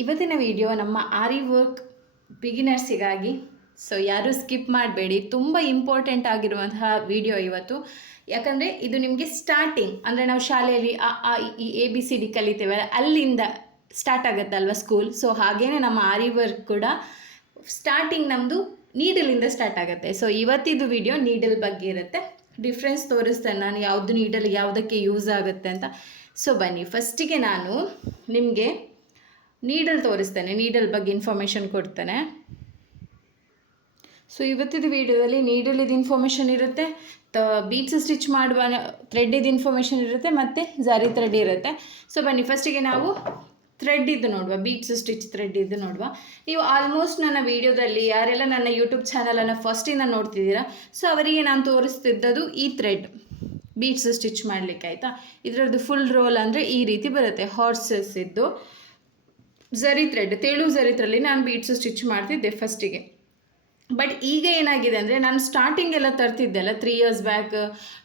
ಇವತ್ತಿನ ವಿಡಿಯೋ ನಮ್ಮ ಆರಿ work ಬಿಗಿನರ್ಸಿಗಾಗಿ. So ಯಾರೂ ಸ್ಕಿಪ್ ಮಾಡಬೇಡಿ, ತುಂಬ ಇಂಪಾರ್ಟೆಂಟ್ ಆಗಿರುವಂತಹ ವಿಡಿಯೋ ಇವತ್ತು. ಯಾಕಂದರೆ ಇದು ನಿಮಗೆ ಸ್ಟಾರ್ಟಿಂಗ್, ಅಂದರೆ ನಾವು ಶಾಲೆಯಲ್ಲಿ ಈ ABCD ಕಲಿತೇವೆ, ಅಲ್ಲಿಂದ ಸ್ಟಾರ್ಟ್ ಆಗುತ್ತಲ್ವ ಸ್ಕೂಲ್. ಸೊ ಹಾಗೇ ನಮ್ಮ ಆರಿ ವರ್ಕ್ ಕೂಡ ಸ್ಟಾರ್ಟಿಂಗ್ ನಮ್ಮದು ನೀಡಲಿಂದ ಸ್ಟಾರ್ಟ್ ಆಗುತ್ತೆ. ಸೊ ಇವತ್ತಿದು ವಿಡಿಯೋ ನೀಡಲ್ ಬಗ್ಗೆ ಇರುತ್ತೆ. ಡಿಫ್ರೆನ್ಸ್ ತೋರಿಸ್ತೇನೆ ನಾನು, ಯಾವುದು ನೀಡಲ್ ಯಾವುದಕ್ಕೆ ಯೂಸ್ ಆಗುತ್ತೆ ಅಂತ. ಸೊ ಬನ್ನಿ, ಫಸ್ಟಿಗೆ ನಾನು ನಿಮಗೆ ನೀಡಲ್ ತೋರಿಸ್ತೇನೆ, ನೀಡಲ್ ಬಗ್ಗೆ ಇನ್ಫಾರ್ಮೇಷನ್ ಕೊಡ್ತೇನೆ. ಸೊ ಇವತ್ತಿದ ವಿಡಿಯೋದಲ್ಲಿ ನೀಡಲಿದ್ದು ಇನ್ಫಾರ್ಮೇಷನ್ ಇರುತ್ತೆ, ಬೀಡ್ಸ್ ಸ್ಟಿಚ್ ಮಾಡುವ ಥ್ರೆಡ್ಡಿದ್ದು ಇನ್ಫಾರ್ಮೇಷನ್ ಇರುತ್ತೆ, ಮತ್ತು ಜಾರಿ ಥ್ರೆಡ್ ಇರುತ್ತೆ. ಸೊ ಬನ್ನಿ, ಫಸ್ಟಿಗೆ ನಾವು ಥ್ರೆಡ್ಡಿದ್ದು ನೋಡುವ, ಬೀಡ್ಸ್ ಸ್ಟಿಚ್ ಥ್ರೆಡ್ಡಿದ್ದು ನೋಡುವ. ನೀವು ಆಲ್ಮೋಸ್ಟ್ ನನ್ನ ವೀಡಿಯೋದಲ್ಲಿ ಯಾರೆಲ್ಲ ನನ್ನ ಯೂಟ್ಯೂಬ್ ಚಾನಲನ್ನು ಫಸ್ಟಿಂದ ನೋಡ್ತಿದ್ದೀರಾ, ಸೊ ಅವರಿಗೆ ನಾನು ತೋರಿಸ್ತಿದ್ದದು ಈ ಥ್ರೆಡ್ ಬೀಡ್ಸ್ ಸ್ಟಿಚ್ ಮಾಡಲಿಕ್ಕೆ, ಆಯಿತಾ. ಇದರದ್ದು ಫುಲ್ ರೋಲ್ ಅಂದರೆ ಈ ರೀತಿ ಬರುತ್ತೆ, ಹಾರ್ಸಸ್ ಇದ್ದು ಝರಿ ಥ್ರೆಡ್, ತೆಳು ಝರಿ ಥ್ರೆಡ್ಲಿ ನಾನು ಬೀಡ್ಸ್ ಸ್ಟಿಚ್ ಮಾಡ್ತಿದ್ದೆ ಫಸ್ಟಿಗೆ. ಬಟ್ ಈಗ ಏನಾಗಿದೆ ಅಂದರೆ, ನಾನು ಸ್ಟಾರ್ಟಿಂಗ್ ಎಲ್ಲ ತರ್ತಿದ್ದೆಲ್ಲ 3 years back,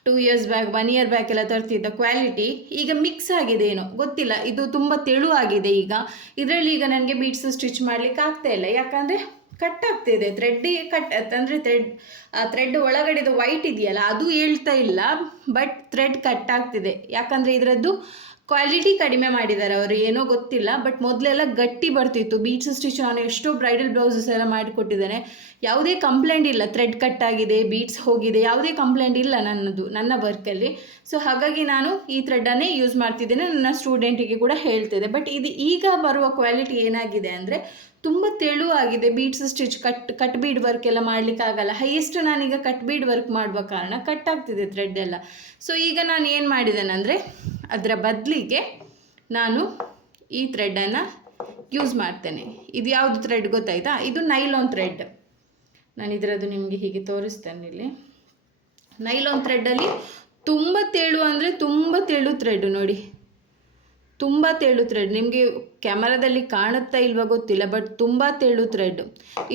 2 years back, 1 year back ಎಲ್ಲ ತರ್ತಿದ್ದ ಕ್ವಾಲಿಟಿ ಈಗ ಮಿಕ್ಸ್ ಆಗಿದೆ, ಏನೋ ಗೊತ್ತಿಲ್ಲ, ಇದು ತುಂಬ ತೆಳು ಆಗಿದೆ ಈಗ. ಇದರಲ್ಲಿ ಈಗ ನನಗೆ ಬೀಡ್ಸ್ ಸ್ಟಿಚ್ ಮಾಡಲಿಕ್ಕೆ ಆಗ್ತಾ ಇಲ್ಲ, ಯಾಕಂದರೆ ಕಟ್ ಆಗ್ತಿದೆ ಥ್ರೆಡ್ಡಿಗೆ. ಕಟ್ ಅಂದರೆ ಥ್ರೆಡ್ ಒಳಗಡೆದು ವೈಟ್ ಇದೆಯಲ್ಲ ಅದು ಹೇಳ್ತಾ ಇಲ್ಲ, ಬಟ್ ಥ್ರೆಡ್ ಕಟ್ ಆಗ್ತಿದೆ. ಯಾಕಂದರೆ ಇದರದ್ದು ಕ್ವಾಲಿಟಿ ಕಡಿಮೆ ಮಾಡಿದ್ದಾರೆ ಅವರು, ಏನೋ ಗೊತ್ತಿಲ್ಲ. ಬಟ್ ಮೊದಲೆಲ್ಲ ಗಟ್ಟಿ ಬರ್ತಿತ್ತು ಬೀಡ್ಸ್ ಸ್ಟಿಚ್. ನಾನು ಎಷ್ಟೋ ಬ್ರೈಡಲ್ ಬ್ಲೌಸಸ್ ಎಲ್ಲ ಮಾಡಿಕೊಟ್ಟಿದ್ದೇನೆ, ಯಾವುದೇ ಕಂಪ್ಲೇಂಟ್ ಇಲ್ಲ. ಥ್ರೆಡ್ ಕಟ್ ಆಗಿದೆ, ಬೀಡ್ಸ್ ಹೋಗಿದೆ, ಯಾವುದೇ ಕಂಪ್ಲೇಂಟ್ ಇಲ್ಲ ನನ್ನ ವರ್ಕಲ್ಲಿ. ಸೊ ಹಾಗಾಗಿ ನಾನು ಈ ಥ್ರೆಡ್ಡನ್ನೇ ಯೂಸ್ ಮಾಡ್ತಿದ್ದೇನೆ, ನನ್ನ ಸ್ಟೂಡೆಂಟಿಗೆ ಕೂಡ ಹೇಳ್ತಿದ್ದೆ. ಬಟ್ ಇದು ಈಗ ಬರುವ ಕ್ವಾಲಿಟಿ ಏನಾಗಿದೆ ಅಂದರೆ ತುಂಬ ತೆಳು ಆಗಿದೆ. Beads stitch cut bead work ಎಲ್ಲ ಮಾಡಲಿಕ್ಕಾಗಲ್ಲ. ಹೈಯೆಸ್ಟ್ ನಾನೀಗ ಕಟ್ ಬೀಡ್ ವರ್ಕ್ ಮಾಡುವ ಕಾರಣ ಕಟ್ ಆಗ್ತಿದೆ ಥ್ರೆಡ್ ಎಲ್ಲ. ಸೊ ಈಗ ನಾನು ಏನು ಮಾಡಿದ್ದೇನೆ ಅಂದರೆ, ಅದರ ಬದಲಿಗೆ ನಾನು ಈ ಥ್ರೆಡ್ಡನ್ನು ಯೂಸ್ ಮಾಡ್ತೇನೆ. ಇದು ಯಾವುದು ಥ್ರೆಡ್ ಗೊತ್ತಾಯ್ತಾ? ಇದು ನೈಲಾನ್ ಥ್ರೆಡ್. ನಾನು ಇದರದ್ದು ನಿಮಗೆ ಹೀಗೆ ತೋರಿಸ್ತೇನೆ. ಇಲ್ಲಿ ನೈಲಾನ್ ಥ್ರೆಡ್ಡಲ್ಲಿ ತುಂಬ ತೆಳು ಅಂದರೆ ತುಂಬ ತೆಳು ಥ್ರೆಡ್ ನೋಡಿ, ತುಂಬ ತೆಳು ಥ್ರೆಡ್. ನಿಮಗೆ ಕ್ಯಾಮರಾದಲ್ಲಿ ಕಾಣುತ್ತಾ ಇಲ್ವಾ ಗೊತ್ತಿಲ್ಲ, ಬಟ್ ತುಂಬ ತೆಳು ಥ್ರೆಡ್.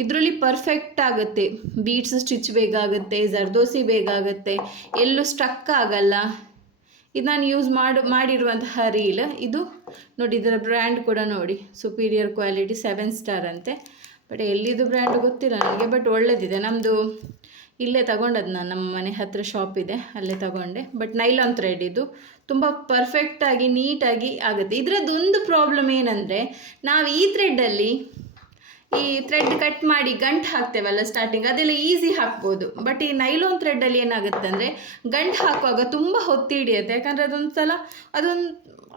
ಇದರಲ್ಲಿ ಪರ್ಫೆಕ್ಟ್ ಆಗುತ್ತೆ, ಬೀಡ್ಸ್ ಸ್ಟಿಚ್ ಬೇಗ ಆಗುತ್ತೆ, ಜರ್ದೋಸಿ ಬೇಗ ಆಗುತ್ತೆ, ಎಲ್ಲೂ ಸ್ಟ್ರಕ್ ಆಗಲ್ಲ. ಇದು ನಾನು ಯೂಸ್ ಮಾಡಿರುವಂತಹ ರೀಲ್. ಇದು ನೋಡಿ, ಇದರ ಬ್ರ್ಯಾಂಡ್ ಕೂಡ ನೋಡಿ, ಸುಪೀರಿಯರ್ ಕ್ವಾಲಿಟಿ 7 ಸ್ಟಾರ್ ಅಂತೆ. ಬಟ್ ಎಲ್ಲಿದು ಬ್ರ್ಯಾಂಡ್ ಗೊತ್ತಿಲ್ಲ ನನಗೆ, ಬಟ್ ಒಳ್ಳೆದಿದೆ. ನಮ್ಮದು ಇಲ್ಲೇ ತಗೊಂಡದ್ದು, ನಾನು ನಮ್ಮ ಮನೆ ಹತ್ತಿರ ಶಾಪ್ ಇದೆ, ಅಲ್ಲೇ ತಗೊಂಡೆ. ಬಟ್ ನೈಲಾನ್ ಥ್ರೆಡ್ ಇದು ತುಂಬ ಪರ್ಫೆಕ್ಟಾಗಿ ನೀಟಾಗಿ ಆಗುತ್ತೆ. ಇದರದ್ದೊಂದು ಪ್ರಾಬ್ಲಮ್ ಏನಂದರೆ, ನಾವು ಈ ಥ್ರೆಡ್ಡಲ್ಲಿ ಈ ಥ್ರೆಡ್ ಕಟ್ ಮಾಡಿ ಗಂಟು ಹಾಕ್ತೇವಲ್ಲ ಸ್ಟಾರ್ಟಿಂಗ್, ಅದೆಲ್ಲ ಈಸಿ ಹಾಕ್ಬೋದು. ಬಟ್ ಈ ನೈಲಾನ್ ಥ್ರೆಡ್ಡಲ್ಲಿ ಏನಾಗುತ್ತೆ ಅಂದರೆ, ಗಂಟು ಹಾಕುವಾಗ ತುಂಬ ಹೊತ್ತಿ ಹಿಡಿಯುತ್ತೆ. ಯಾಕಂದರೆ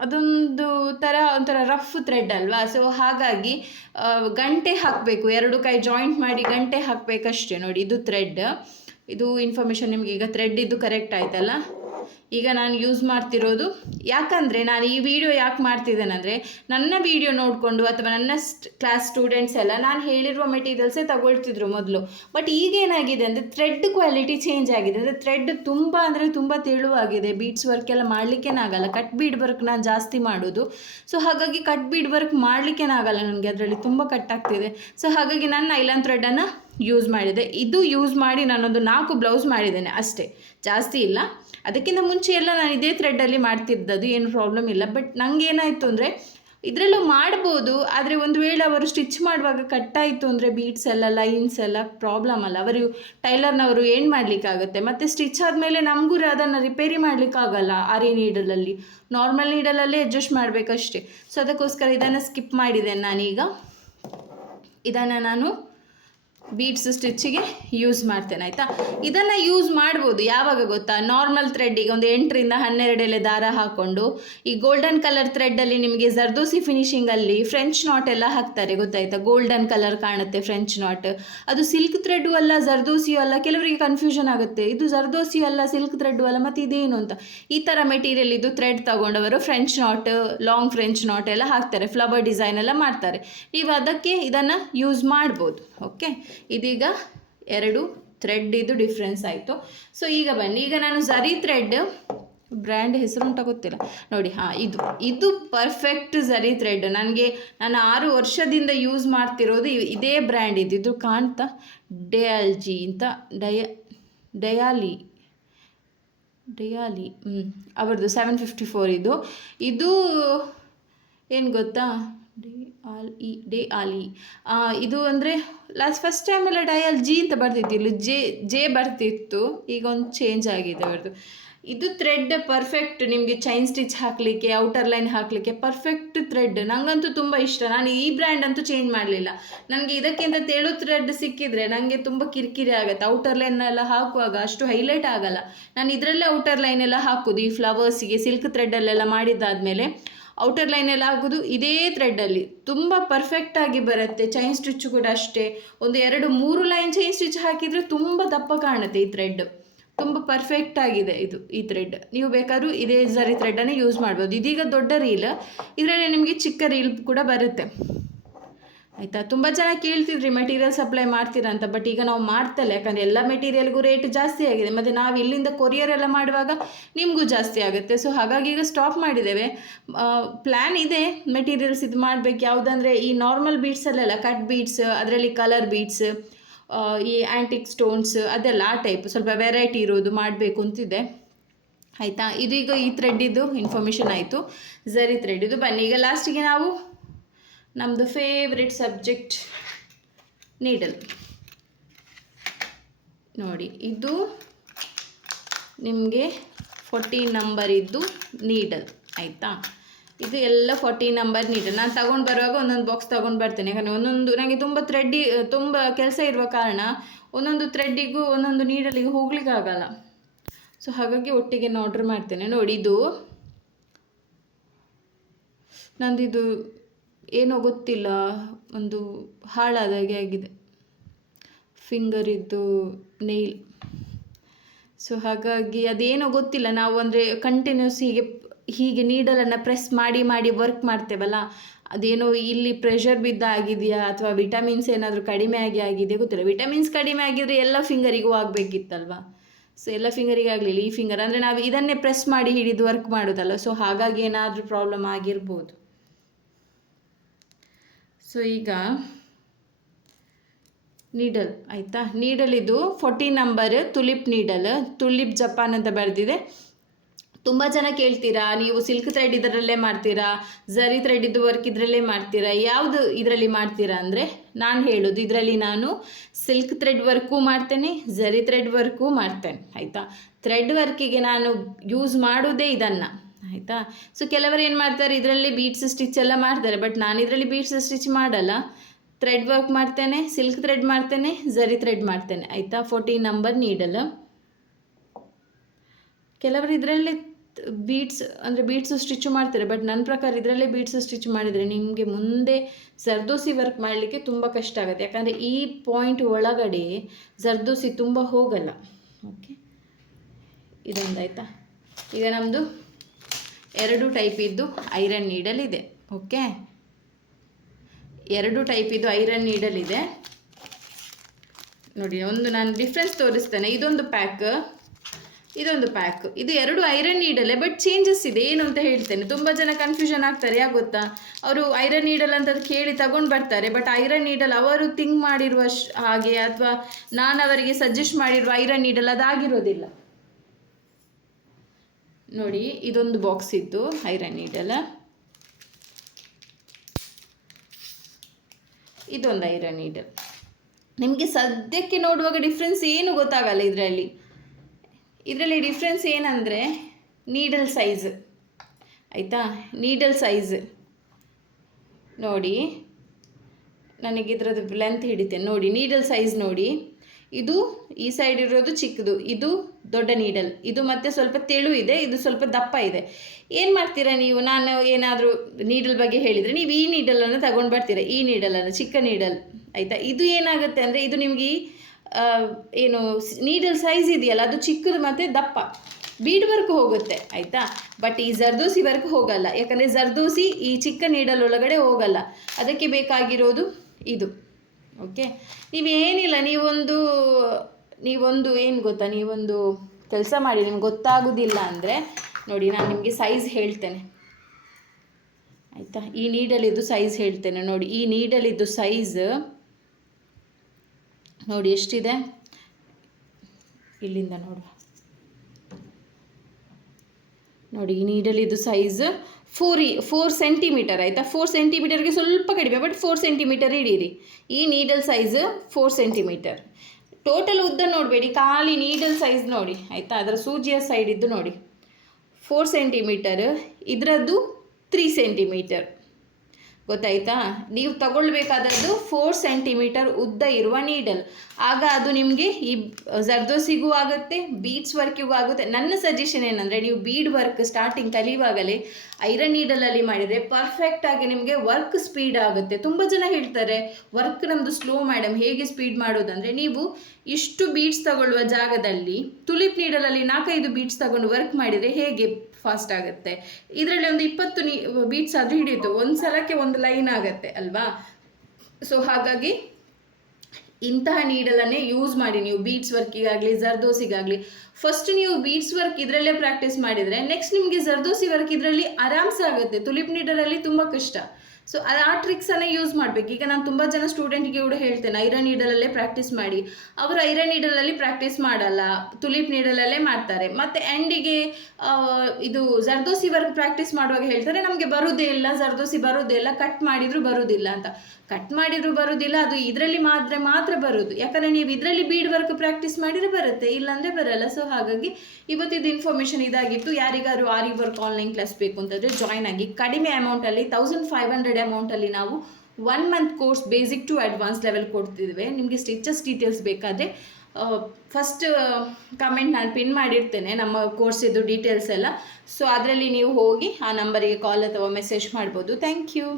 ಅದೊಂದು ಒಂಥರ ರಫ್ ಥ್ರೆಡ್ ಅಲ್ವಾ. ಸೊ ಹಾಗಾಗಿ ಗಂಟೆ ಹಾಕಬೇಕು, 2 ಕೈ ಜಾಯಿಂಟ್ ಮಾಡಿ ಗಂಟೆ ಹಾಕಬೇಕಷ್ಟೇ. ನೋಡಿ, ಇದು ಥ್ರೆಡ್, ಇದು ಇನ್ಫಾರ್ಮೇಷನ್ ನಿಮಗೆ ಈಗ ಥ್ರೆಡ್ ಇದು ಕರೆಕ್ಟ್ ಆಯ್ತಲ್ಲ. ಈಗ ನಾನು ಯೂಸ್ ಮಾಡ್ತಿರೋದು, ಯಾಕಂದರೆ ನಾನು ಈ ವಿಡಿಯೋ ಯಾಕೆ ಮಾಡ್ತಿದ್ದೇನೆಂದರೆ, ನನ್ನ ವಿಡಿಯೋ ನೋಡಿಕೊಂಡು ಅಥವಾ ನನ್ನ ಕ್ಲಾಸ್ ಸ್ಟೂಡೆಂಟ್ಸ್ ಎಲ್ಲ ನಾನು ಹೇಳಿರುವ ಮೆಟೀರಿಯಲ್ಸೇ ತಗೊಳ್ತಿದ್ರು ಮೊದಲು. ಬಟ್ ಈಗ ಏನಾಗಿದೆ ಅಂದರೆ, ಥ್ರೆಡ್ ಕ್ವಾಲಿಟಿ ಚೇಂಜ್ ಆಗಿದೆ. ಅಂದರೆ ಥ್ರೆಡ್ ತುಂಬ ತೆಳುವಾಗಿದೆ, ಬೀಡ್ಸ್ ವರ್ಕ್ ಎಲ್ಲ ಮಾಡಲಿಕ್ಕೇನಾಗಲ್ಲ. ಕಟ್ ಬೀಡ್ ವರ್ಕ್ ನಾನು ಜಾಸ್ತಿ ಮಾಡೋದು. ಸೊ ಹಾಗಾಗಿ ಕಟ್ ಬೀಡ್ ವರ್ಕ್ ಮಾಡಲಿಕ್ಕೇನಾಗಲ್ಲ ನನಗೆ, ಅದರಲ್ಲಿ ತುಂಬ ಕಟ್ ಆಗ್ತಿದೆ. ಸೊ ಹಾಗಾಗಿ ನಾನು ನೈಲಾನ್ ಥ್ರೆಡ್ಡನ್ನು ಯೂಸ್ ಮಾಡಿದೆ. ಇದು ಯೂಸ್ ಮಾಡಿ ನಾನೊಂದು 4 ಬ್ಲೌಸ್ ಮಾಡಿದ್ದೇನೆ ಅಷ್ಟೇ, ಜಾಸ್ತಿ ಇಲ್ಲ. ಅದಕ್ಕಿಂತ ಮುಂಚೆ ಎಲ್ಲ ನಾನು ಇದೇ ಥ್ರೆಡ್ಡಲ್ಲಿ ಮಾಡ್ತಿದ್ದದ್ದು, ಏನು ಪ್ರಾಬ್ಲಮ್ ಇಲ್ಲ. ಬಟ್ ನನಗೆ ಏನಾಯಿತು ಅಂದರೆ, ಇದರಲ್ಲೂ ಮಾಡ್ಬೋದು, ಆದರೆ ಒಂದು ವೇಳೆ ಅವರು ಸ್ಟಿಚ್ ಮಾಡುವಾಗ ಕಟ್ಟಾಯಿತು ಅಂದರೆ ಬೀಡ್ಸ್ ಎಲ್ಲ ಲೈನ್ಸ್ ಎಲ್ಲ ಪ್ರಾಬ್ಲಮ್ ಅಲ್ಲ. ಅವರು ಟೈಲರ್ನವರು ಏನು ಮಾಡಲಿಕ್ಕಾಗುತ್ತೆ. ಮತ್ತು ಸ್ಟಿಚ್ ಆದಮೇಲೆ ನಮಗೂ ಅದನ್ನು ರಿಪೇರಿ ಮಾಡಲಿಕ್ಕಾಗಲ್ಲ. ಆರಿ ನೀಡಲಲ್ಲಿ, ನಾರ್ಮಲ್ ನೀಡಲಲ್ಲೇ ಅಡ್ಜಸ್ಟ್ ಮಾಡಬೇಕಷ್ಟೇ. ಸೊ ಅದಕ್ಕೋಸ್ಕರ ಇದನ್ನು ಸ್ಕಿಪ್ ಮಾಡಿದ್ದೇನೆ ನಾನೀಗ. ಇದನ್ನು ನಾನು ಬೀಡ್ಸ್ ಸ್ಟಿಚ್ಚಿಗೆ ಯೂಸ್ ಮಾಡ್ತೇನೆ, ಆಯಿತಾ. ಇದನ್ನು ಯೂಸ್ ಮಾಡ್ಬೋದು ಯಾವಾಗ ಗೊತ್ತಾ, ನಾರ್ಮಲ್ ಥ್ರೆಡ್ಡಿಗೆ ಒಂದು 8 ರಿಂದ 12 ಎಳೆ ದಾರ ಹಾಕ್ಕೊಂಡು, ಈ ಗೋಲ್ಡನ್ ಕಲರ್ ಥ್ರೆಡ್ಡಲ್ಲಿ ನಿಮಗೆ ಜರ್ದೋಸಿ ಫಿನಿಶಿಂಗಲ್ಲಿ ಫ್ರೆಂಚ್ ನಾಟ್ ಎಲ್ಲ ಹಾಕ್ತಾರೆ, ಗೊತ್ತಾಯ್ತಾ. ಗೋಲ್ಡನ್ ಕಲರ್ ಕಾಣುತ್ತೆ ಫ್ರೆಂಚ್ ನಾಟ್. ಅದು ಸಿಲ್ಕ್ ಥ್ರೆಡ್ಡು ಅಲ್ಲ, ಜರ್ದೋಸಿಯೂ ಅಲ್ಲ. ಕೆಲವರಿಗೆ ಕನ್ಫ್ಯೂಷನ್ ಆಗುತ್ತೆ, ಇದು ಜರ್ದೋಸಿಯೂ ಅಲ್ಲ, ಸಿಲ್ಕ್ ಥ್ರೆಡ್ಡು ಅಲ್ಲ, ಮತ್ತು ಇದೇನು ಅಂತ. ಈ ಥರ ಮೆಟೀರಿಯಲ್ ಇದು ಥ್ರೆಡ್ ತಗೊಂಡವರು French knot, long French knot ಎಲ್ಲ ಹಾಕ್ತಾರೆ, ಫ್ಲವರ್ ಡಿಸೈನ್ ಎಲ್ಲ ಮಾಡ್ತಾರೆ. ನೀವು ಅದಕ್ಕೆ ಇದನ್ನು ಯೂಸ್ ಮಾಡ್ಬೋದು. ಓಕೆ, ಇದೀಗ 2 ಥ್ರೆಡ್ ಇದು ಡಿಫ್ರೆನ್ಸ್ ಆಯಿತು. ಸೊ ಈಗ ಬನ್ನಿ, ಈಗ ನಾನು ಝರಿ ಥ್ರೆಡ್, ಬ್ರ್ಯಾಂಡ್ ಹೆಸರು ಉಂಟ ಗೊತ್ತಿಲ್ಲ ನೋಡಿ, ಇದು ಪರ್ಫೆಕ್ಟ್ ಝರಿ ಥ್ರೆಡ್. ನಾನು 6 ವರ್ಷದಿಂದ ಯೂಸ್ ಮಾಡ್ತಿರೋದು ಇದೇ ಬ್ರ್ಯಾಂಡ್. ಇದು ಕಾಣ್ತಾ, ಡಯಾಲ್ಜಿ ಅಂತ, ಡಯಾಲಿ ಅವರದ್ದು 754. ಇದು ಏನು ಗೊತ್ತಾ, ಆಲಿ. ಇದು ಅಂದರೆ ಫಸ್ಟ್ ಟೈಮೆಲ್ಲ ಡಯಲ್ ಜಿ ಅಂತ ಬರ್ತಿತ್ತು, ಇಲ್ಲಿ ಜೆ ಬರ್ತಿತ್ತು, ಈಗ ಒಂದು ಚೇಂಜ್ ಆಗಿದೆ ಅವ್ರದ್ದು. ಇದು ಥ್ರೆಡ್ ಪರ್ಫೆಕ್ಟ್, ನಿಮಗೆ ಚೈನ್ ಸ್ಟಿಚ್ ಹಾಕಲಿಕ್ಕೆ, ಔಟರ್ ಲೈನ್ ಹಾಕಲಿಕ್ಕೆ ಪರ್ಫೆಕ್ಟ್ ಥ್ರೆಡ್. ನನಗಂತೂ ತುಂಬ ಇಷ್ಟ. ನಾನು ಈ ಬ್ರ್ಯಾಂಡ್ ಅಂತೂ ಚೇಂಜ್ ಮಾಡಲಿಲ್ಲ. ನನಗೆ ಇದಕ್ಕಿಂತ ತೆಳು ಥ್ರೆಡ್ ಸಿಕ್ಕಿದರೆ ನನಗೆ ತುಂಬ ಕಿರಿಕಿರಿ ಆಗುತ್ತೆ. ಔಟರ್ ಲೈನ್ ಎಲ್ಲ ಹಾಕುವಾಗ ಅಷ್ಟು ಹೈಲೈಟ್ ಆಗಲ್ಲ. ನಾನು ಇದರಲ್ಲೇ ಔಟರ್ ಲೈನ್ ಎಲ್ಲ ಹಾಕೋದು. ಈ ಫ್ಲವರ್ಸಿಗೆ ಸಿಲ್ಕ್ ಥ್ರೆಡ್ಡಲ್ಲೆಲ್ಲ ಮಾಡಿದ್ದಾದಮೇಲೆ ಔಟರ್ ಲೈನ್ ಎಲ್ಲ ಹಾಕೋದು ಇದೇ ಥ್ರೆಡ್ಡಲ್ಲಿ. ತುಂಬ ಪರ್ಫೆಕ್ಟಾಗಿ ಬರುತ್ತೆ. ಚೈನ್ ಸ್ಟಿಚ್ಚು ಕೂಡ ಅಷ್ಟೇ, ಒಂದು 2-3 ಲೈನ್ ಚೈನ್ ಸ್ಟಿಚ್ ಹಾಕಿದರೆ ತುಂಬ ದಪ್ಪ ಕಾಣುತ್ತೆ ಈ ಥ್ರೆಡ್. ತುಂಬ ಪರ್ಫೆಕ್ಟ್ ಆಗಿದೆ ಈ ಥ್ರೆಡ್. ನೀವು ಬೇಕಾದ್ರೂ ಇದೇ ಝರಿ ಥ್ರೆಡ್ಡನ್ನೇ ಯೂಸ್ ಮಾಡ್ಬೋದು. ಇದೀಗ ದೊಡ್ಡ ರೀಲ್, ಇದರಲ್ಲಿ ನಿಮಗೆ ಚಿಕ್ಕ ರೀಲ್ ಕೂಡ ಬರುತ್ತೆ, ಆಯಿತಾ. ತುಂಬ ಜನ ಕೇಳ್ತಿದ್ರಿ ಮೆಟೀರಿಯಲ್ ಸಪ್ಲೈ ಮಾಡ್ತೀರಾ ಅಂತ, ಬಟ್ ಈಗ ನಾವು ಮಾಡ್ತಲ್ಲ. ಯಾಕಂದರೆ ಎಲ್ಲ ಮೆಟೀರಿಯಲ್ಗೂ ರೇಟ್ ಜಾಸ್ತಿ ಆಗಿದೆ, ಮತ್ತು ನಾವು ಇಲ್ಲಿಂದ ಕೊರಿಯರ್ ಎಲ್ಲ ಮಾಡುವಾಗ ನಿಮಗೂ ಜಾಸ್ತಿ ಆಗುತ್ತೆ. ಸೊ ಹಾಗಾಗಿ ಈಗ ಸ್ಟಾಪ್ ಮಾಡಿದ್ದೇವೆ. ಪ್ಲ್ಯಾನ್ ಇದೆ ಮೆಟೀರಿಯಲ್ಸ್ ಇದು ಮಾಡಬೇಕು. ಯಾವುದಂದರೆ ಈ ನಾರ್ಮಲ್ ಬೀಡ್ಸಲ್ಲೆಲ್ಲ ಕಟ್ ಬೀಡ್ಸ್, ಅದರಲ್ಲಿ ಕಲರ್ ಬೀಡ್ಸ್, ಈ ಆ್ಯಂಟಿಕ್ ಸ್ಟೋನ್ಸ್ ಅದೆಲ್ಲ ಆ ಟೈಪ್ ಸ್ವಲ್ಪ ವೆರೈಟಿ ಇರೋದು ಮಾಡಬೇಕು ಅಂತಿದೆ, ಆಯಿತಾ. ಇದೀಗ ಈ ಥ್ರೆಡ್ಡಿದ್ದು ಇನ್ಫಾರ್ಮೇಷನ್ ಆಯಿತು, ಝರಿ ಥ್ರೆಡ್ಡಿದ್ದು. ಬನ್ನಿ ಈಗ ಲಾಸ್ಟಿಗೆ ನಾವು ನಮ್ಮದು ಫೇವ್ರೆಟ್ ಸಬ್ಜೆಕ್ಟ್ ನೀಡಲ್ ನೋಡಿ. ಇದು ನಿಮಗೆ 14 ನಂಬರ್ ಇದ್ದು ನೀಡಲ್, ಆಯಿತಾ. ಇದು ಎಲ್ಲ 14 ನಂಬರ್ ನೀಡಲ್. ನಾನು ತಗೊಂಡು ಬರುವಾಗ ಒಂದೊಂದು ಬಾಕ್ಸ್ ತೊಗೊಂಡು ಬರ್ತೇನೆ. ಯಾಕಂದರೆ ನನಗೆ ತುಂಬ ಕೆಲಸ ಇರುವ ಕಾರಣ ಒಂದೊಂದು ಥ್ರೆಡ್ಡಿಗೂ ಒಂದೊಂದು ನೀಡಲಿಗೆ ಹೋಗ್ಲಿಕ್ಕೆ ಆಗಲ್ಲ. ಸೊ ಹಾಗಾಗಿ ಒಟ್ಟಿಗೆ ನಾನು ಆರ್ಡ್ರ್ ಮಾಡ್ತೇನೆ. ನೋಡಿ, ಇದು ನಂದಿದು ಏನೋ ಗೊತ್ತಿಲ್ಲ, ಒಂದು ಹಾಳಾದಾಗೆ ಆಗಿದೆ ಫಿಂಗರಿದ್ದು ನೈಲ್. ಸೊ ಹಾಗಾಗಿ ಅದೇನೋ ಗೊತ್ತಿಲ್ಲ. ನಾವು ಅಂದರೆ ಕಂಟಿನ್ಯೂಸ್ ಹೀಗೆ ನೀಡಲನ್ನು ಪ್ರೆಸ್ ಮಾಡಿ ವರ್ಕ್ ಮಾಡ್ತೇವಲ್ಲ, ಅದೇನೋ ಇಲ್ಲಿ ಪ್ರೆಷರ್ ಬಿದ್ದಾಗಿದೆಯಾ ಅಥವಾ ವಿಟಮಿನ್ಸ್ ಏನಾದರೂ ಕಡಿಮೆ ಆಗಿದೆಯಾ ಗೊತ್ತಿಲ್ಲ. ವಿಟಮಿನ್ಸ್ ಕಡಿಮೆ ಆಗಿದ್ರೆ ಎಲ್ಲ ಫಿಂಗರಿಗೂ ಆಗಬೇಕಿತ್ತಲ್ವ. ಸೊ ಎಲ್ಲ ಫಿಂಗರಿಗೆ ಆಗಲಿಲ್ಲ. ಈ ಫಿಂಗರ್ ಅಂದರೆ ನಾವು ಇದನ್ನೇ ಪ್ರೆಸ್ ಮಾಡಿ ಹಿಡಿದು ವರ್ಕ್ ಮಾಡೋದಲ್ಲ, ಸೊ ಹಾಗಾಗಿ ಏನಾದರೂ ಪ್ರಾಬ್ಲಮ್ ಆಗಿರ್ಬೋದು. ಸೊ ಈಗ ನೀಡಲ್, ಆಯಿತಾ. ನೀಡಲ್ ಇದು 14 number tulip needle, tulip Japan ಅಂತ ಬರೆದಿದೆ. ತುಂಬ ಜನ ಕೇಳ್ತೀರಾ, ನೀವು ಸಿಲ್ಕ್ ಥ್ರೆಡ್ ಇದರಲ್ಲೇ ಮಾಡ್ತೀರಾ, ಝರಿ ಥ್ರೆಡ್ ವರ್ಕ್ ಇದರಲ್ಲೇ ಮಾಡ್ತೀರಾ, ಯಾವುದು ಇದರಲ್ಲಿ ಮಾಡ್ತೀರಾ ಅಂದರೆ ನಾನು ಹೇಳೋದು, ಇದರಲ್ಲಿ ನಾನು ಸಿಲ್ಕ್ ಥ್ರೆಡ್ ವರ್ಕು ಮಾಡ್ತೇನೆ, ಝರಿ ಥ್ರೆಡ್ ವರ್ಕು ಮಾಡ್ತೇನೆ, ಆಯಿತಾ. ಥ್ರೆಡ್ ವರ್ಕಿಗೆ ನಾನು ಯೂಸ್ ಮಾಡೋದೇ ಇದನ್ನು, ಆಯಿತಾ. ಸೊ ಕೆಲವರು ಏನು ಮಾಡ್ತಾರೆ, ಇದರಲ್ಲಿ ಬೀಡ್ಸ್ ಸ್ಟಿಚ್ ಎಲ್ಲ ಮಾಡ್ತಾರೆ, ಬಟ್ ನಾನು ಇದರಲ್ಲಿ ಬೀಡ್ಸ್ ಸ್ಟಿಚ್ ಮಾಡಲ್ಲ. ಥ್ರೆಡ್ ವರ್ಕ್ ಮಾಡ್ತೇನೆ, ಸಿಲ್ಕ್ ಥ್ರೆಡ್ ಮಾಡ್ತೇನೆ, ಝರಿ ಥ್ರೆಡ್ ಮಾಡ್ತೇನೆ, ಆಯಿತಾ. 14 ನಂಬರ್ ನೀಡಲ್. ಕೆಲವರು ಇದರಲ್ಲಿ ಬೀಡ್ಸ್ ಸ್ಟಿಚ್ ಮಾಡ್ತಾರೆ, ಬಟ್ ನನ್ನ ಪ್ರಕಾರ ಇದರಲ್ಲೇ ಬೀಡ್ಸ್ ಸ್ಟಿಚ್ ಮಾಡಿದರೆ ನಿಮಗೆ ಮುಂದೆ ಜರ್ದೋಸಿ ವರ್ಕ್ ಮಾಡಲಿಕ್ಕೆ ತುಂಬ ಕಷ್ಟ ಆಗುತ್ತೆ. ಯಾಕಂದರೆ ಈ ಪಾಯಿಂಟ್ ಒಳಗಡೆ ಜರ್ದೋಸಿ ತುಂಬ ಹೋಗಲ್ಲ. ಓಕೆ, ಇದೊಂದು ಆಯಿತಾ. ಈಗ ನಮ್ಮದು 2 ಟೈಪ್ ಇದ್ದು ಐರನ್ ನೀಡಲ್ ಇದೆ. ಓಕೆ, 2 ಟೈಪ್ ಇದ್ದು ಐರನ್ ನೀಡಲ್ ಇದೆ ನೋಡಿ. ಒಂದು ನಾನು ಡಿಫ್ರೆನ್ಸ್ ತೋರಿಸ್ತೇನೆ. ಇದೊಂದು ಪ್ಯಾಕ್, ಇದೊಂದು ಪ್ಯಾಕ್. ಇದು 2 ಐರನ್ ನೀಡಲ್ಲೇ, ಬಟ್ ಚೇಂಜಸ್ ಇದೆ. ಏನು ಅಂತ ಹೇಳ್ತೇನೆ. ತುಂಬ ಜನ ಕನ್ಫ್ಯೂಷನ್ ಆಗ್ತಾರೆ. ಯಾಕೆ ಗೊತ್ತಾ, ಅವರು ಐರನ್ ನೀಡಲ್ ಅಂತ ಕೇಳಿ ತಗೊಂಡು ಬರ್ತಾರೆ, ಬಟ್ ಐರನ್ ನೀಡಲ್ ಅವರು ಥಿಂಕ್ ಮಾಡಿರುವ ಹಾಗೆ ಅಥವಾ ನಾನು ಅವರಿಗೆ ಸಜೆಸ್ಟ್ ಮಾಡಿರುವ ಐರನ್ ನೀಡಲ್ ಅದಾಗಿರೋದಿಲ್ಲ. ನೋಡಿ, ಇದೊಂದು ಬಾಕ್ಸ್ ಇದ್ದು ಐರನ್ ನೀಡಲ್, ಇದೊಂದು ಐರನ್ ನೀಡಲ್. ನಿಮಗೆ ಸದ್ಯಕ್ಕೆ ನೋಡುವಾಗ ಡಿಫ್ರೆನ್ಸ್ ಏನು ಗೊತ್ತಾಗಲ್ಲ. ಇದರಲ್ಲಿ ಡಿಫ್ರೆನ್ಸ್ ಏನಂದರೆ ನೀಡಲ್ ಸೈಜ್, ಆಯಿತಾ. ನೀಡಲ್ ಸೈಜ್ ನೋಡಿ, ನನಗೆ ಇದರದ್ದು ಲೆಂತ್ ಹಿಡಿತೇನೆ ನೋಡಿ. ನೀಡಲ್ ಸೈಜ್ ನೋಡಿ, ಇದು ಈ ಸೈಡ್ ಇರೋದು ಚಿಕ್ಕದು, ಇದು ದೊಡ್ಡ ನೀಡಲ್. ಇದು ಮತ್ತೆ ಸ್ವಲ್ಪ ತೆಳು ಇದೆ, ಇದು ಸ್ವಲ್ಪ ದಪ್ಪ ಇದೆ. ಏನು ಮಾಡ್ತೀರಾ ನೀವು, ನಾನು ಏನಾದರೂ ನೀಡಲ್ ಬಗ್ಗೆ ಹೇಳಿದರೆ ನೀವು ಈ ನೀಡಲನ್ನು ತಗೊಂಡು ಬರ್ತೀರಾ, ಈ ನೀಡಲನ್ನು, ಚಿಕ್ಕ ನೀಡಲ್, ಆಯಿತಾ. ಇದು ಏನಾಗುತ್ತೆ ಅಂದರೆ ಇದು ನಿಮಗೆ ಏನು ನೀಡಲ್ ಸೈಜ್ ಇದೆಯಲ್ಲ ಅದು ಚಿಕ್ಕದು ಮತ್ತು ದಪ್ಪ, ಬೀಡ್ ವರ್ಕ್ ಹೋಗುತ್ತೆ, ಆಯಿತಾ. ಬಟ್ ಈ ಜರ್ದೋಸಿ ವರ್ಕ್ ಹೋಗಲ್ಲ. ಯಾಕಂದರೆ ಜರ್ದೋಸಿ ಈ ಚಿಕ್ಕ ನೀಡಲ್ ಒಳಗಡೆ ಹೋಗಲ್ಲ. ಅದಕ್ಕೆ ಬೇಕಾಗಿರೋದು ಇದು. ಓಕೆ, ನೀವೇನಿಲ್ಲ, ನೀವೊಂದು ಏನು ಗೊತ್ತಾ, ನೀವೊಂದು ಕೆಲಸ ಮಾಡಿ. ನಿಮ್ಗೆ ಗೊತ್ತಾಗೋದಿಲ್ಲ ಅಂದರೆ ನೋಡಿ, ನಾನು ನಿಮಗೆ ಸೈಜ್ ಹೇಳ್ತೇನೆ, ಆಯಿತಾ. ಈ ನೀಡಲಿದ್ದು ಸೈಜ್ ಹೇಳ್ತೇನೆ ನೋಡಿ. ಈ ನೀಡಲಿದ್ದು ಸೈಜ್ ನೋಡಿ ಎಷ್ಟಿದೆ, ಇಲ್ಲಿಂದ ನೋಡುವ ನೋಡಿ. ಈ ನೀಡಲಿದ್ದು ಸೈಜ್ 4 ಸೆಂಟಿಮೀಟರ್ ಆಯಿತಾ. 4 ಸೆಂಟಿಮೀಟರ್ಗೆ ಸ್ವಲ್ಪ ಕಡಿಮೆ, ಬಟ್ 4 ಸೆಂಟಿಮೀಟರ್ ಹಿಡೀರಿ. ಈ ನೀಡಲ್ ಸೈಜ್ 4 ಸೆಂಟಿಮೀಟರ್. ಟೋಟಲ್ ಉದ್ದ ನೋಡಬೇಡಿ, ಖಾಲಿ ನೀಡಲ್ ಸೈಜ್ ನೋಡಿ ಆಯಿತಾ, ಅದರ ಸೂಜಿಯ ಸೈಡ್ ಇದ್ದು ನೋಡಿ. 4 ಸೆಂಟಿಮೀಟರ್, ಇದರದ್ದು 3 ಸೆಂಟಿಮೀಟರ್. ಗೊತ್ತಾಯ್ತಾ. ನೀವು ತಗೊಳ್ಬೇಕಾದದ್ದು 4 ಸೆಂಟಿಮೀಟರ್ ಉದ್ದ ಇರುವ ನೀಡಲ್. ಆಗ ಅದು ನಿಮಗೆ ಈ ಜರ್ದೋಸಿಗೂ ಆಗುತ್ತೆ, ಬೀಡ್ಸ್ ವರ್ಕಿಗೂ ಆಗುತ್ತೆ. ನನ್ನ ಸಜೆಷನ್ ಏನಂದರೆ, ನೀವು ಬೀಡ್ ವರ್ಕ್ ಸ್ಟಾರ್ಟಿಂಗ್ ಕಲಿಯುವಾಗಲೇ ಐರನ್ ನೀಡಲಲ್ಲಿ ಮಾಡಿದರೆ ಪರ್ಫೆಕ್ಟಾಗಿ ನಿಮಗೆ ವರ್ಕ್ ಸ್ಪೀಡ್ ಆಗುತ್ತೆ. ತುಂಬ ಜನ ಹೇಳ್ತಾರೆ ವರ್ಕ್ ನಮ್ಮದು ಸ್ಲೋ ಮೇಡಮ್, ಹೇಗೆ ಸ್ಪೀಡ್ ಮಾಡೋದಂದರೆ, ನೀವು ಇಷ್ಟು ಬೀಡ್ಸ್ ತಗೊಳ್ಳುವ ಜಾಗದಲ್ಲಿ ತುಲಿಪ್ ನೀಡಲಲ್ಲಿ 4-5 ಬೀಡ್ಸ್ ತಗೊಂಡು ವರ್ಕ್ ಮಾಡಿದರೆ ಹೇಗೆ ಫಾಸ್ಟ್ ಆಗುತ್ತೆ. ಇದರಲ್ಲಿ ಒಂದು 20 ಬೀಟ್ಸ್ ಆದರೂ ಹಿಡಿಯುತ್ತೆ, ಒಂದು ಸಲಕ್ಕೆ ಒಂದು ಲೈನ್ ಆಗುತ್ತೆ ಅಲ್ವಾ. ಸೊ ಹಾಗಾಗಿ ಇಂತಹ ನೀಡಲನ್ನೇ ಯೂಸ್ ಮಾಡಿ ನೀವು ಬೀಡ್ಸ್ ವರ್ಕಿಗಾಗಲಿ ಜರ್ದೋಸಿಗಾಗಲಿ. ಫಸ್ಟ್ ನೀವು ಬೀಡ್ಸ್ ವರ್ಕ್ ಇದರಲ್ಲೇ ಪ್ರಾಕ್ಟೀಸ್ ಮಾಡಿದರೆ ನೆಕ್ಸ್ಟ್ ನಿಮಗೆ ಜರ್ದೋಸಿ ವರ್ಕ್ ಇದರಲ್ಲಿ ಆರಾಮ್ಸೆ ಆಗುತ್ತೆ. ತುಲಿಪ್ ನೀಡಲಲ್ಲಿ ತುಂಬ ಕಷ್ಟ. ಸೊ ಆ ಟ್ರಿಕ್ಸನ್ನು ಯೂಸ್ ಮಾಡಬೇಕು. ಈಗ ನಾನು ತುಂಬ ಜನ ಸ್ಟೂಡೆಂಟಿಗೆ ಕೂಡ ಹೇಳ್ತೇನೆ ಐರನ್ ನೀಡಲಲ್ಲೇ ಪ್ರಾಕ್ಟೀಸ್ ಮಾಡಿ. ಅವರು ಐರನ್ ನೀಡಲಲ್ಲಿ ಪ್ರಾಕ್ಟೀಸ್ ಮಾಡಲ್ಲ, ತುಲಿಪ್ ನೀಡಲಲ್ಲೇ ಮಾಡ್ತಾರೆ. ಮತ್ತು ಎಂಡಿಗೆ ಇದು ಜರ್ದೋಸಿ ವರ್ಕ್ ಪ್ರಾಕ್ಟೀಸ್ ಮಾಡುವಾಗ ಹೇಳ್ತಾರೆ ನಮಗೆ ಬರುವುದೇ ಇಲ್ಲ, ಜರ್ದೋಸಿ ಬರುವುದೇ ಇಲ್ಲ, ಕಟ್ ಮಾಡಿದರೂ ಬರುವುದಿಲ್ಲ ಅಂತ. ಕಟ್ ಮಾಡಿದರೂ ಬರುವುದಿಲ್ಲ, ಅದು ಇದರಲ್ಲಿ ಮಾತ್ರ ಬರುವುದು. ಯಾಕಂದರೆ ನೀವು ಇದರಲ್ಲಿ ಬೀಡ್ ವರ್ಕ್ ಪ್ರಾಕ್ಟೀಸ್ ಮಾಡಿದರೆ ಬರುತ್ತೆ, ಇಲ್ಲಾಂದರೆ ಬರಲ್ಲ. ಸೊ ಹಾಗಾಗಿ ಇವತ್ತಿದ್ದು ಇನ್ಫಾರ್ಮೇಷನ್ ಇದಾಗಿತ್ತು. ಯಾರಿಗಾದ್ರು ಆರಿ ವರ್ಕ್ ಆನ್ಲೈನ್ ಕ್ಲಾಸ್ ಬೇಕು ಅಂತಂದರೆ ಜಾಯ್ನ್ ಆಗಿ. ಕಡಿಮೆ ಅಮೌಂಟಲ್ಲಿ 1500 ಅಮೌಂಟಲ್ಲಿ ನಾವು 1 month course basic to advance level ಕೊಡ್ತಿದ್ದೇವೆ. ನಿಮಗೆ ಸ್ಟಿಚಸ್ ಡೀಟೇಲ್ಸ್ ಬೇಕಾದರೆ ಫಸ್ಟ್ ಕಮೆಂಟ್ ನಾನು ಪಿನ್ ಮಾಡಿರ್ತೇನೆ ನಮ್ಮ ಕೋರ್ಸಿದ್ದು ಡೀಟೇಲ್ಸ್ ಎಲ್ಲ. ಸೊ ಅದರಲ್ಲಿ ನೀವು ಹೋಗಿ ಆ ನಂಬರಿಗೆ ಕಾಲ್ ಅಥವಾ ಮೆಸೇಜ್ ಮಾಡ್ಬೋದು. Thank you.